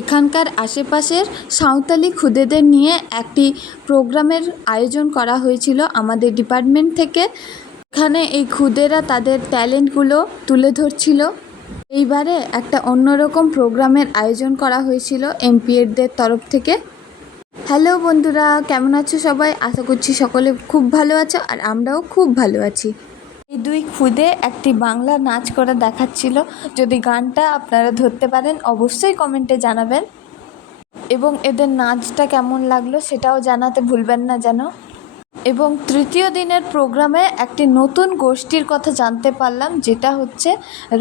এখানকার আশেপাশের সাঁওতালি খুদেদের নিয়ে একটি প্রোগ্রামের আয়োজন করা হয়েছিল আমাদের ডিপার্টমেন্ট থেকে। এখানে এই খুদেরা তাদের ট্যালেন্টগুলো তুলে ধরছিল। এইবারে একটা অন্যরকম প্রোগ্রামের আয়োজন করা হয়েছিল এমপিএডদের তরফ থেকে। হ্যালো বন্ধুরা, কেমন আছো সবাই? আশা করছি সকলে খুব ভালো আছো, আর আমরাও খুব ভালো আছি। এই দুই খুদে একটি বাংলা নাচ করে দেখাচ্ছিল। যদি গানটা আপনারা ধরতে পারেন অবশ্যই কমেন্টে জানাবেন, এবং এদের নাচটা কেমন লাগলো সেটাও জানাতে ভুলবেন না যেন। এবং তৃতীয় দিনের প্রোগ্রামে একটি নতুন গোষ্ঠীর কথা জানতে পারলাম, যেটা হচ্ছে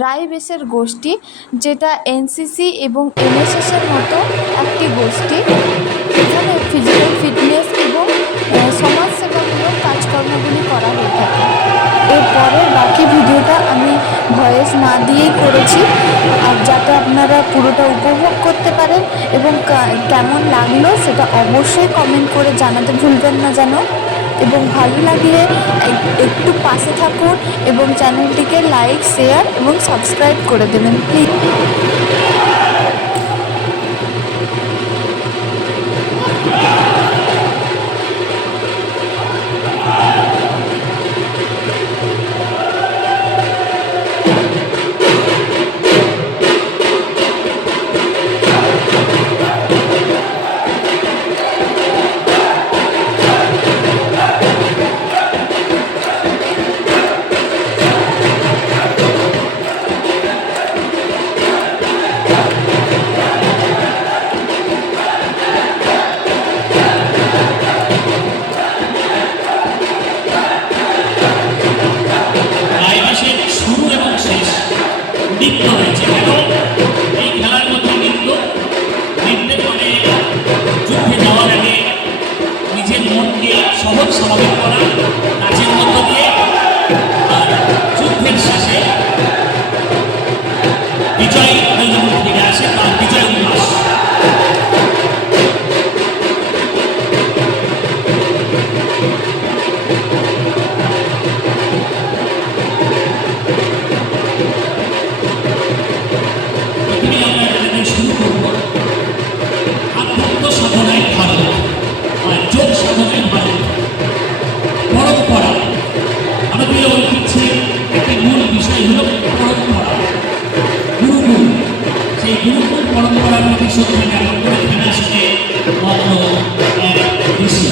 রাইবেসের গোষ্ঠী, যেটা এনসিসি এবং এনএসএসের মতো একটি গোষ্ঠী, যেখানে ফিজিক্যাল ফিটনেস এবং সমাজসেবামূলক কাজকর্মগুলি করা হয়ে থাকে। এরপরের বাকি ভিডিওটা আমি ভয়েস না দিয়েই করেছি, আর যাতে আপনারা পুরোটা উপভোগ করতে পারেন। এবং কেমন লাগলো সেটা অবশ্যই কমেন্ট করে জানাতে ভুলবেন না যেন। এবং ভালো লাগলে একটু পাশে থাকুন এবং চ্যানেলটিকে লাইক, শেয়ার এবং সাবস্ক্রাইব করে দেবেন প্লিজ। নৃত্য হয়েছে কেন? এই খেলার মধ্যে নৃত্যের মানে যুদ্ধে যাওয়ার আগে নিজের মনকে সহজ স্বাভাবিক করা নাচের মধ্য দিয়ে, আর যুদ্ধের শেষে বিজয় যখন ফিরে আসে তার বিজয় উল্লাস। গুরুকুল পরম্পরার প্রতি শ্রদ্ধা জ্ঞাপন করে এখানে আসতে মাত্র এক ঋষি।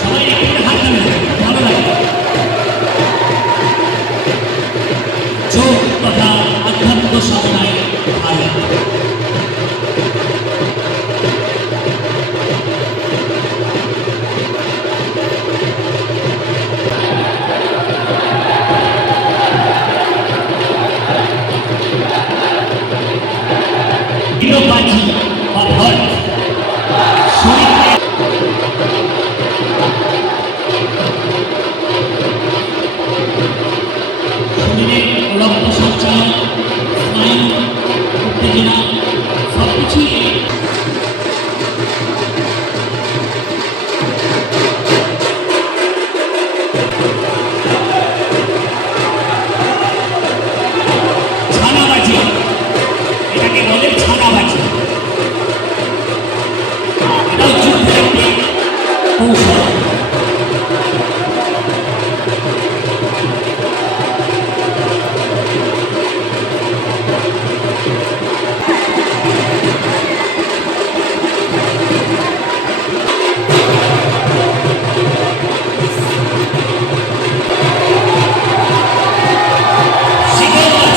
সবাই একটা হাত দেবে, ভালো লাগে। চোখ তথা আধ্যাত্ম সাধনায় ভালো। গৃহবাজি বা ভট শরীরের রক্ত সঞ্চালন, স্নায়ু উত্তেজনা সবকিছুই ছানাবাজি, এটাকে বলে ছানাবাজি। এটাও যুদ্ধের একটি কৌশল। Sigurd